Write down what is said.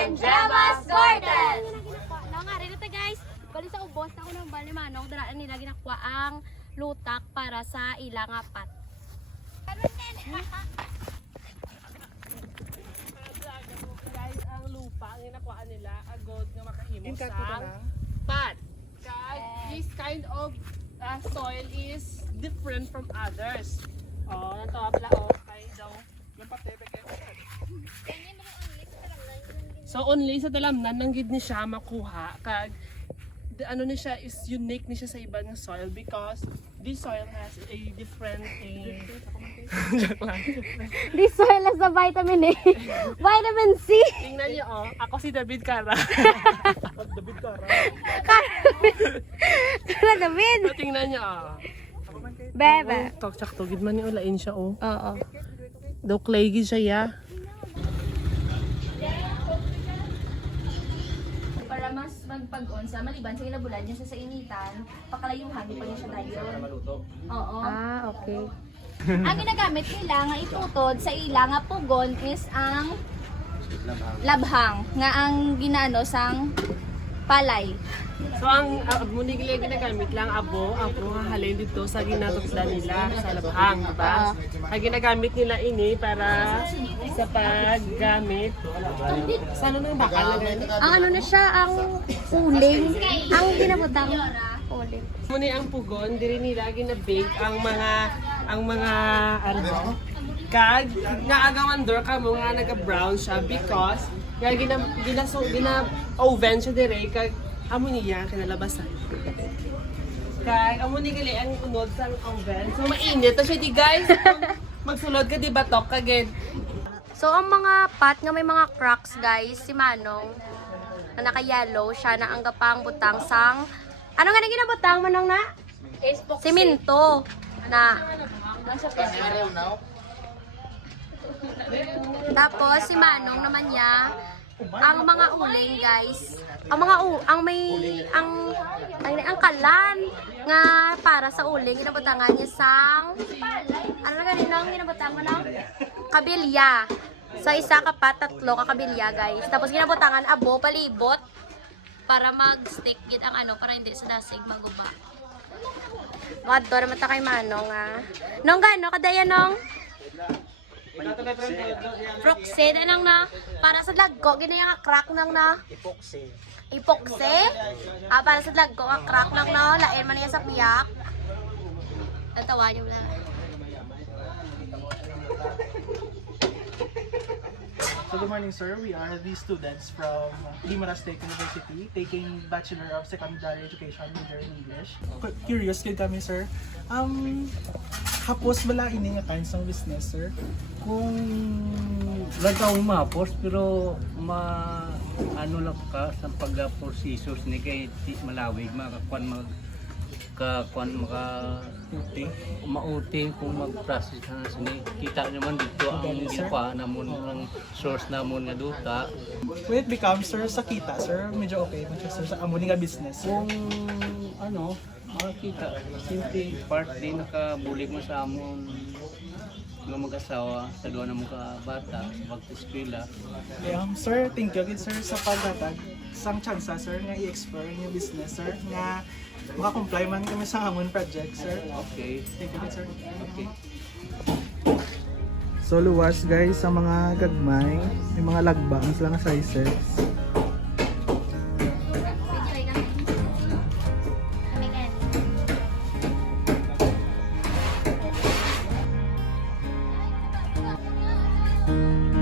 and Gemma's Garden! Nang nga rin ito guys, bali sa ubos ako ng bali manong, daraan nila ginakuha ang lutak para sa ilang apat. Guys, ang lupa ang ginakuha nila agod nga makahimo sa pat. Guys, this kind of soil is different from others. Oh, nantawa pala kay daw. So only sa dalamnan nang gid ni siya makuha kag ano ni siya is unique ni siya sa ibang soil because this soil has a different joke lang. This soil has the vitamin A, vitamin C. Tingnan niyo ako si David Cara. David Cara. Kala David. So, tingnan niyo Bebe. Tok gid man ni ulain siya Oo. Daw clay gid siya ya. Para mas magpag-on sa maliban sa kinabulan niya sa initan, pakalayuhan mo pa niya siya dayon. Oo. Okay. Ang ginagamit nila nga itutod sa ila nga pugon is ang labhang nga ang ginaano sang palay. So ang munigli ginagamit lang abo ang halin dito sa ginatutla nila sa labhang, diba? Ang ginagamit nila ini para sa paggamit. Sa ano nang bakal na ganito? Ang ano na siya, ang uling. Ang ginabutang uling. Muna ang pugon, diri nila ginabake ang mga ano kag naagawan door ka mo nga naga-brown siya because nga gina oven siya dire kag amo niya kinalabasan. Kag amo ni gali ang unod sa oven. So mainit na siya di guys. Magsulod ka di batok kagid. So, ang mga pot nga may mga cracks, guys, si Manong, na naka-yellow, siya na ang gapang butang sang, ano nga na ginabutang, Manong na? Siminto. Na. Tapos, si Manong naman niya, ang mga uling, guys, ang kalan nga para sa uling, ginabutangan niya sang, ano na ganun ang ginabutangan ng kabilya. So, isa ka pa, tatlo ka kabilya, guys. Tapos, ginabutangan abo, palibot, para mag-stick gid ang ano, para hindi sa dasig maguba. Wadto naman ta kay Manong, Nong gano, kadaya nong? Proxy, anong na, para sa lagko, ginaya nga crack nang na? Epoxy? Para sa lagko, nga crack nang na, lain man niya sa piyak. Natawa niyo na. So good morning, sir. We are the students from Limaras State University taking Bachelor of Secondary Education major in English. Curious kay kami, sir. Hapos bala ini nga kinds ng business, sir? Kung lagaw mapos pero ano lang ka sa pag-procedures ni kay di malawig makakuan mauting kung mag-process na sini kita naman dito ang ginawa namon ang source namon nga duta. When it becomes, sir, sa kita, sir, medyo okay na siya, sir, sa amo nga business, sir. Kung ano makita simple part din nakabulig mo sa amon nga mag-asawa sa doon ng mga bata sa pag-eskwela. Sir, thank you again, sir, sa pagdatag sang tsansa, sir, nga i-explore yung business, sir, nga makakomply man kami sa amon project, sir. Okay. Thank you, sir. Okay. So luwas, guys, sa mga gagmay, may mga lagbang sila nga sizes. Kami